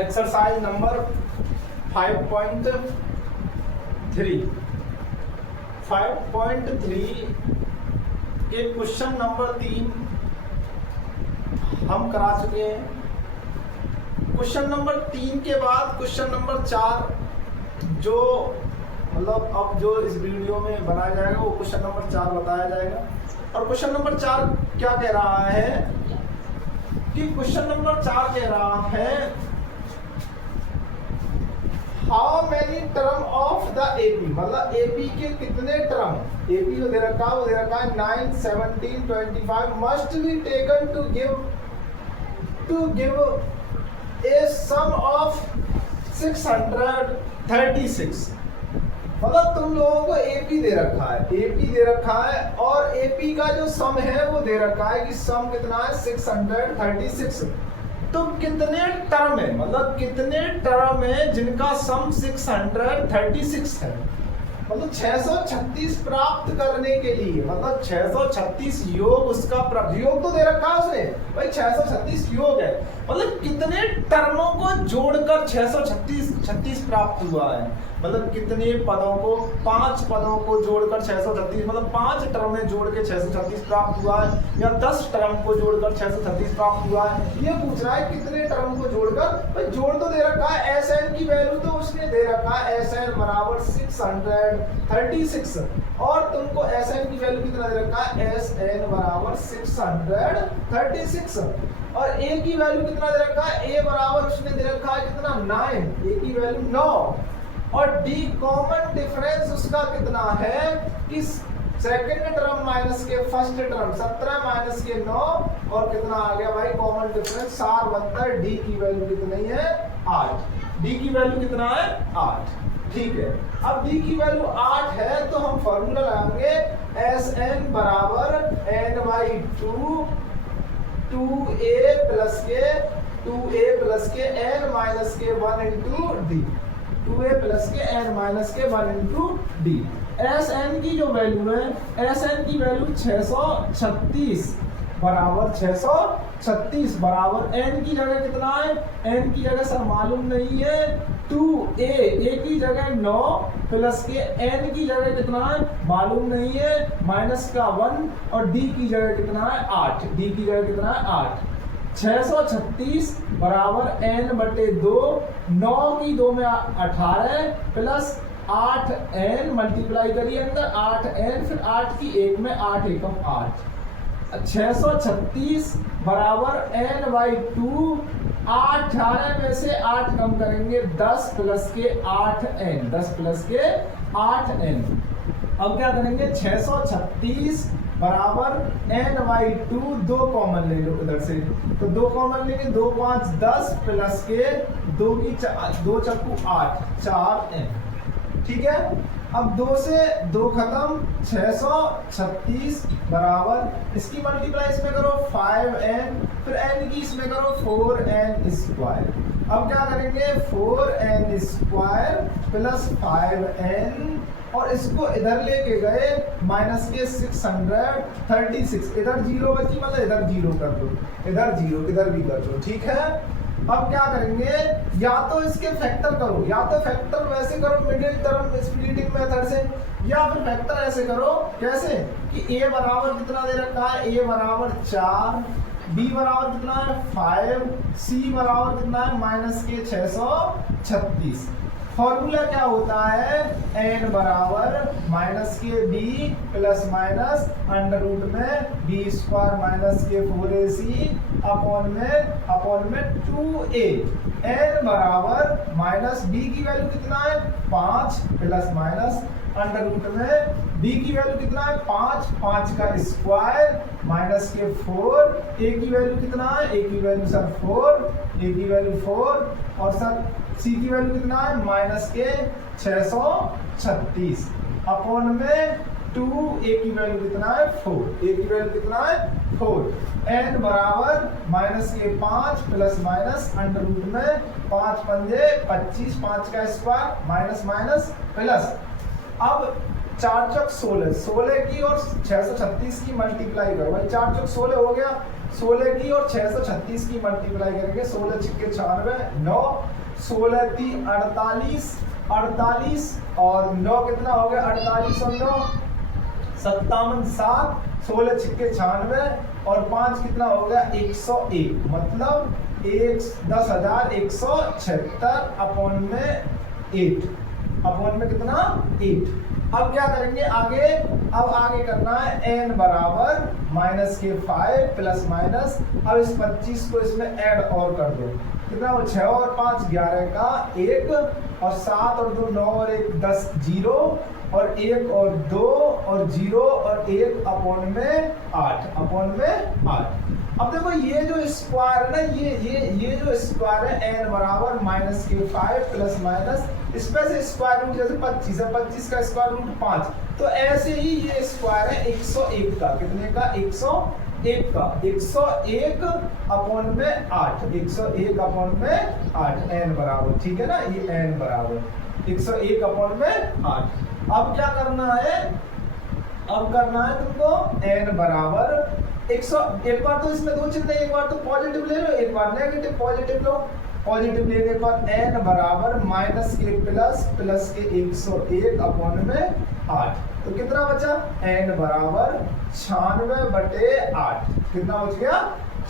Exercise number 5.3 के question number 3 हम करा चुके हैं। क्वेश्चन नंबर 3 के बाद क्वेश्चन नंबर 4 जो मतलब अब जो इस वीडियो में बनाया जाएगा वो क्वेश्चन नंबर 4 बताया जाएगा। और क्वेश्चन नंबर 4 क्या कह रहा है कि क्वेश्चन नंबर 4 कह रहा है how many term of the AP, मतलब एपी के कितने टर्म, एपी जो दे रखा है वो दे रखा है 9, 17, 25 must be taken to give a sum of 636। मतलब तुम लोगों को एपी दे रखा है और एपी का जो सम है वो दे रखा है कि सम कितना है 636। तो कितने टर्म है, मतलब कितने टर्म है जिनका सम 636 है। मतलब 636 प्राप्त करने के लिए, मतलब 636 योग उसका योग तो दे रखा है उसने भाई, 636 योग है। मतलब कितने टर्मों को जोड़कर 636 प्राप्त हुआ है, मतलब कितने पदों को, 5 पदों को जोड़कर 636, मतलब 5 टर्में जोड़ के 636 प्राप्त हुआ है या 10 टर्म को जोड़कर 636 प्राप्त हुआ है, ये पूछ रहा है कितने टर्म को जोड़कर। भाई जोड़ तो दे रखा है, एसएन की वैल्यू तो उसने दे रखा है एसएन बराबर 636 और तुमको एसएन की वैल्यू कितना दे रखा है एसएन बराबर 636 और ए की वैल्यू कितना दे रखा है, ए बराबर उसने दे रखा है कितना 9, ए की वैल्यू 9 और डी कॉमन डिफरेंस उसका कितना है कि सेकंड टर्म माइनस के फर्स्ट टर्म 17 माइनस के 9 और कितना आ गया भाई कॉमन डिफरेंस 4 डी की वैल्यू कितनी है 8, डी की वैल्यू कितना है 8। ठीक है, अब डी की वैल्यू 8 है तो हम फॉर्मूला लगाएंगे एस एन बराबर एन बाई 2a प्लस के n माइनस के 1 इंटू डी, 2a प्लस के n माइनस के 1 इंटू डी। एस एन की जो वैल्यू है, एस एन की वैल्यू 636 बराबर n की जगह कितना है, n की जगह सर मालूम नहीं है 2a की जगह 9 प्लस के n की जगह कितना है मालूम नहीं है माइनस का 1 और d की जगह कितना है 8, d की जगह कितना है 8। 636 बराबर n बटे 2, 9 की 2 में 18 प्लस 8n मल्टीप्लाई करिए अंदर 8n फिर 8 की 1 में 8 एकम 8। 636 बराबर n बाई 2, 18 में से 8 कम करेंगे 10 प्लस के 8n, 10 प्लस के 8n। अब क्या करेंगे 636 बराबर n बाई 2, 2 कॉमन ले लो इधर से, तो 2 कॉमन लेंगे 2 5 10 प्लस के 2 चक्कू 8 4n। ठीक है, अब 2 से 2 खत्म 636 बराबर इसकी मल्टीप्लाई इसमें करो 5n फिर n की इसमें करो 4n स्क्वायर। अब क्या करेंगे 4n स्क्वायर प्लस 5n और इसको इधर लेके गए माइनस के 636, इधर 0 बची मतलब इधर 0 कर दो, इधर 0 इधर भी कर दो। ठीक है, अब क्या करेंगे या तो इसके फैक्टर करो, या तो फैक्टर वैसे करो मिडिल टर्म स्प्लिटिंग मेथड से, या फिर फैक्टर ऐसे करो कैसे कि a बराबर कितना दे रखा है, a बराबर 4, b बराबर कितना है 5, c बराबर कितना है माइनस के 636। फॉर्मूला क्या होता है n बराबर माइनस के b plus minus under root में b स्क्वायर माइनस के 4ac अपॉन में 2a। n बराबर माइनस b की वैल्यू कितना है 5 प्लस माइनस अंडर रूट में b की वैल्यू कितना है 5 का स्क्वायर माइनस के 4, a की वैल्यू कितना है, a की वैल्यू सर 4, a की वैल्यू 4 और सर c की वैल्यू कितना है माइनस के 636 अपॉन में 2, a की वैल्यू कितना है 4, a की वैल्यू कितना है 4। n बराबर माइनस के 5 प्लस माइनस अंडर रूट में 5 पंजे 25, 5 का स्क्वायर माइनस माइनस प्लस। अब 4 चौक 16, 16 की और 636 की मल्टीप्लाई करो भाई, 4 चौक 16 हो गया, 16 की और 636 की मल्टीप्लाई करेंगे, 16 छिक्के 96, 9, 16 ती 48, 48 और 9 कितना हो गया, 48 और 9 57, 7, 16 छिक्के 96 और 5 कितना हो गया 101, मतलब 10,176 अपॉन में 8, अपॉन में कितना 8। अब क्या करेंगे आगे, अब आगे करना है n बराबर माइनस के 5 प्लस माइनस, अब इस 25 को इसमें ऐड और कर दो, कितना वो 6 और 5 11 का 1 और 7 और 2 9 और 1 10 0 और 1 और 2 और 0 और 1 अपॉन में 8, अपॉन में 8। अब देखो ये जो स्क्वायर है ना, ये जो स्क्वायर है n बराबर माइनस के 5 प्लस माइनस, इसमें से स्क्वायर रूट जैसे 25 है, 25 का स्क्वायर रूट 5, तो ऐसे ही ये स्क्वायर है 101 का, कितने का 101 का, 101 अपॉन में 8, 101 अपॉन में 8 n बराबर, ठीक है ना, ये n बराबर 101 अपॉन में 8। अब क्या करना है, अब करना है तुमको n बराबर 100, एक बार तो इसमें दो चिन्ह, एक बार तो पॉजिटिव ले लो, एक बार नेगेटिव, पॉजिटिव लो, पॉजिटिव लेने पर n बराबर माइनस के प्लस के 101 अपॉन में 8, तो कितना बचा n बराबर 96/8, कितना बच गया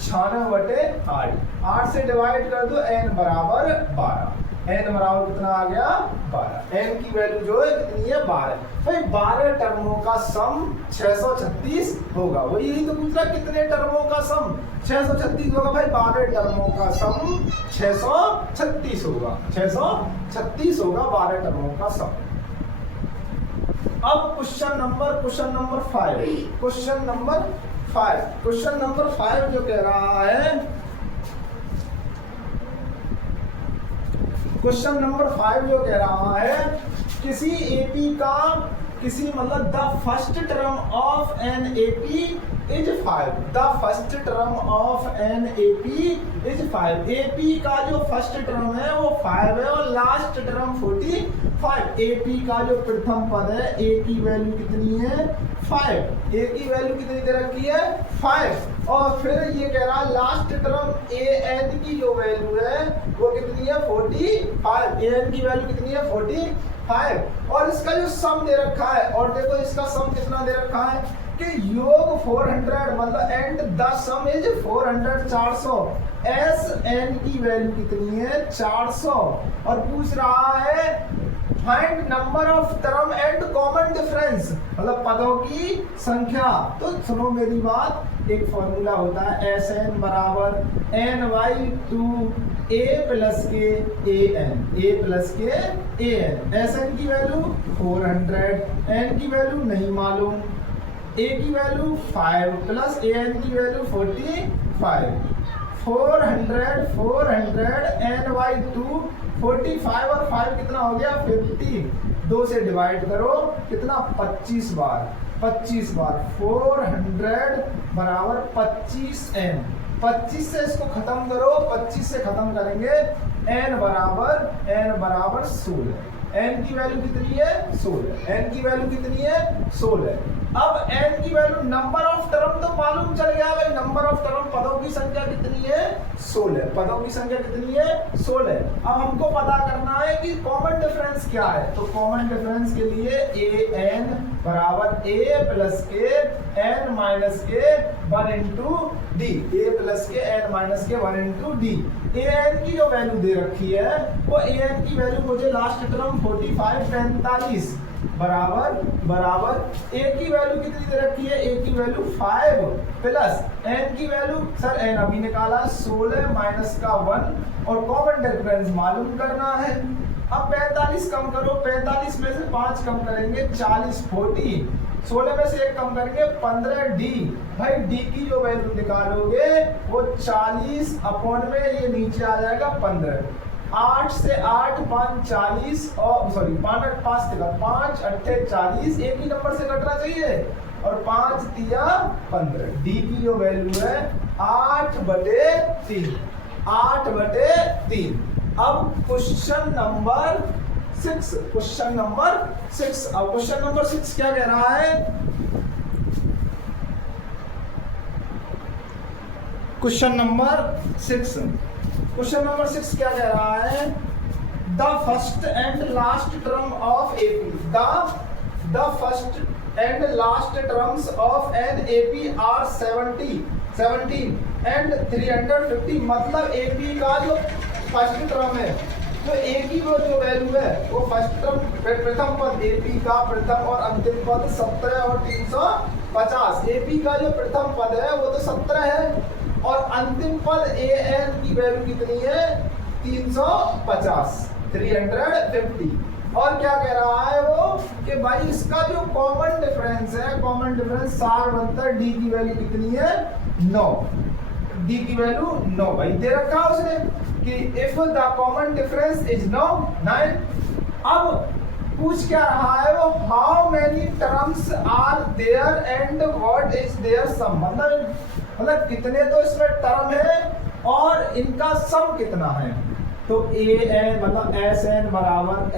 96/8, 8 से डिवाइड कर दो n बराबर 12, n बराबर कितना आ गया 12, n की वैल्यू जो है कितनी है 12, भाई 12 टर्मों का सम 636 होगा, वही यही तो पूछ रहा कितने टर्मों का सम 636 होगा, भाई 12 टर्मों का सम 636 होगा, 636 होगा 12 टर्मों का सम। अब क्वेश्चन नंबर 5, क्वेश्चन नंबर 5 जो कह रहा है, क्वेश्चन नंबर 5 जो कह रहा है किसी एपी का, किसी मतलब the first term of an AP is 5, the first term of an AP is 5, AP का जो फर्स्ट टर्म है वो 5 है और लास्ट टर्म 45, एपी का जो प्रथम पद है ए की वैल्यू कितनी है 5, ए की वैल्यू कितनी दे रखी है 5, और फिर ये कह रहा है लास्ट टर्म ए एन की जो वैल्यू है वो कितनी है 45, ए एन की वैल्यू कितनी है 45, और इसका जो सम दे रखा है, और देखो इसका सम कितना दे रखा है कि योग 400 मतलब and the sum is 400 400, S N की वैल्यू कितनी है 400, और पूछ रहा है find number of term and common difference, मतलब पदों की संख्या। तो सुनो मेरी बात, एक फॉर्मूला होता है एस एन बराबर एन बाई 2 ए प्लस के ए एन, ए प्लस के ए एन, एस एन की वैल्यू 400, एन की वैल्यू नहीं मालूम, ए की वैल्यू 5 प्लस ए एन की वैल्यू 45, 400 एन बाई 2 45 और 5 कितना हो गया 50, 2 से डिवाइड करो कितना 25 बार 400 बराबर 25 एन, 25 से इसको खत्म करो, 25 से खत्म करेंगे n बराबर 16, n की वैल्यू कितनी है 16, n की वैल्यू कितनी है 16। अब n की वैल्यू नंबर ऑफ टर्म तो मालूम चल गया भाई, नंबर ऑफ टर्म पदों की संख्या कितनी है 16, पदों की संख्या कितनी है 16। अब हमको पता करना है कि कॉमन डिफरेंस क्या है, तो कॉमन डिफरेंस के लिए ए एन बराबर ए प्लस के एन माइनस के 1 इंटू डी, ए प्लस के एन माइनस के 1 इंटू डी। ए एन की जो वैल्यू दे रखी है वो ए एन की वैल्यू मुझे लास्ट टर्म 45 45 बराबर ए की वैल्यू कितनी दे रखी है, ए की वैल्यू 5 प्लस एन की वैल्यू, सर एन अभी निकाला 16 माइनस का 1 और कॉमन डिफरेंस मालूम करना है। अब 45 कम करो, 45 में से 5 कम करेंगे 40, 40, 16 में से 1 कम करेंगे 15 डी, भाई डी की जो वैल्यू निकालोगे वो 40 अपॉन में ये नीचे आ जाएगा 15, 8 से 8 5 40 और सॉरी 5 8 5 5 8 40, एक ही नंबर से कटना चाहिए और 5 तिया 15, डी की जो वैल्यू है 8/3, 8/3। अब क्वेश्चन नंबर 6, क्वेश्चन नंबर 6। अब क्वेश्चन नंबर 6 क्या कह रहा है? क्वेश्चन नंबर 6 क्या कह रहा है? The first and last term of AP, the first and last terms of an AP are 17 and 350। मतलब एपी का जो फर्स्ट टर्म है, तो ए की वो जो वैल्यू है वो फर्स्ट टर्म प्रथम पद एपी का प्रथम और अंतिम पद 17 और 350। एपी का जो प्रथम पद है वो तो 17 है और अंतिम पद ए एन की वैल्यू कितनी है? 350, 350। और क्या कह रहा है वो कि भाई इसका जो कॉमन डिफरेंस है, कॉमन डिफरेंस सार बनता है डी की वैल्यू कितनी है? 9। डी की वैल्यू 9 भाई दे रखा है उसने कि if the common difference is 9। अब पूछ क्या रहा है वो? How many terms are there and what is their sum. मतलब कितने तो इसमें टर्म है और इनका सम कितना है। तो ए एन मतलब एस एन बराबर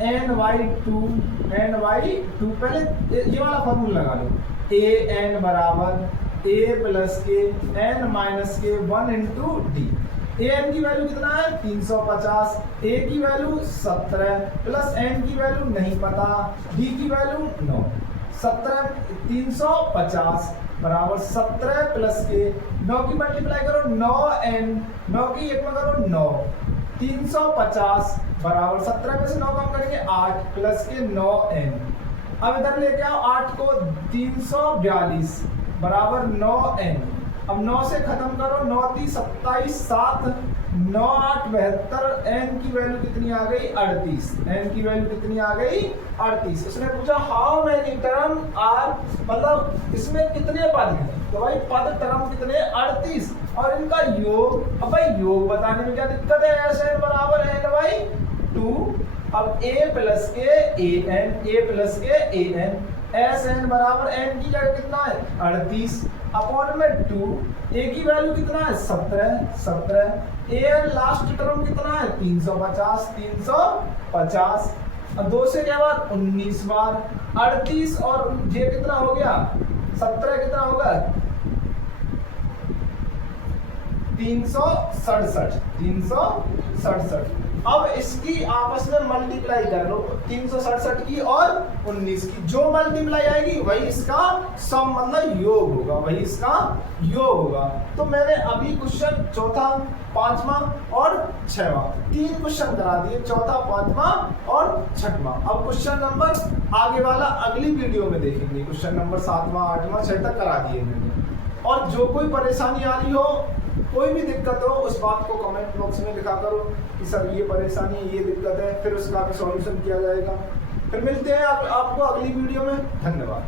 ny2 पहले ये वाला फॉर्मूला लगा लो। ए एन बराबर ए प्लस के एन माइनस के 1 इंटू डी। ए एन की वैल्यू कितना है? 350, ए की वैल्यू 17 प्लस एन की वैल्यू नहीं पता, डी की वैल्यू 9। 350 बराबर 17 प्लस के 9 की मल्टीप्लाई करो 9n, 9 की एक में करो 9। 350 बराबर 17 में से 9 कम करेंगे 8 प्लस के 9n। अब इधर लेके आओ 8 को, 342 बराबर 9n। अब 9 से खत्म करो, 9 3 27 7 9 8 72। n की वैल्यू कितनी आ गई? 38। n की वैल्यू कितनी आ गई? 38। उसने पूछा हाउ मेनी टर्म आर, मतलब इसमें कितने पद हैं? तो भाई पद टर्म कितने? 38 और इनका योग। अब भाई योग बताने में क्या दिक्कत है? एस एन बराबर ny2। अब a प्लस के a n, एस एन बराबर n की जगह कितना है? 38 अपॉन में 2। a की वैल्यू कितना है? 17। ए एन लास्ट टर्म कितना है? 350। अब 2 से क्या बार 19 बार 38 और ये कितना हो गया? 17 कितना होगा? 367। अब इसकी आपस में मल्टीप्लाई कर लो, 367 की और 19 की। जो मल्टीप्लाई आएगी वही इसका सम मतलब योग होगा, वही इसका योग होगा। तो मैंने अभी क्वेश्चन चौथा, पांचवा और छठवां 3 क्वेश्चन करा दिए, चौथा, पांचवा और छठवां। अब क्वेश्चन नंबर आगे वाला अगली वीडियो में देखेंगे। क्वेश्चन नंबर 7वां 8वां 6 तक करा दिए मैंने। और जो कोई परेशानी आ रही हो, कोई भी दिक्कत हो, उस बात को कमेंट बॉक्स में लिखा करो कि सर ये परेशानी है, ये दिक्कत है, फिर उसका भी सॉल्यूशन किया जाएगा। फिर मिलते हैं आपको अगली वीडियो में। धन्यवाद।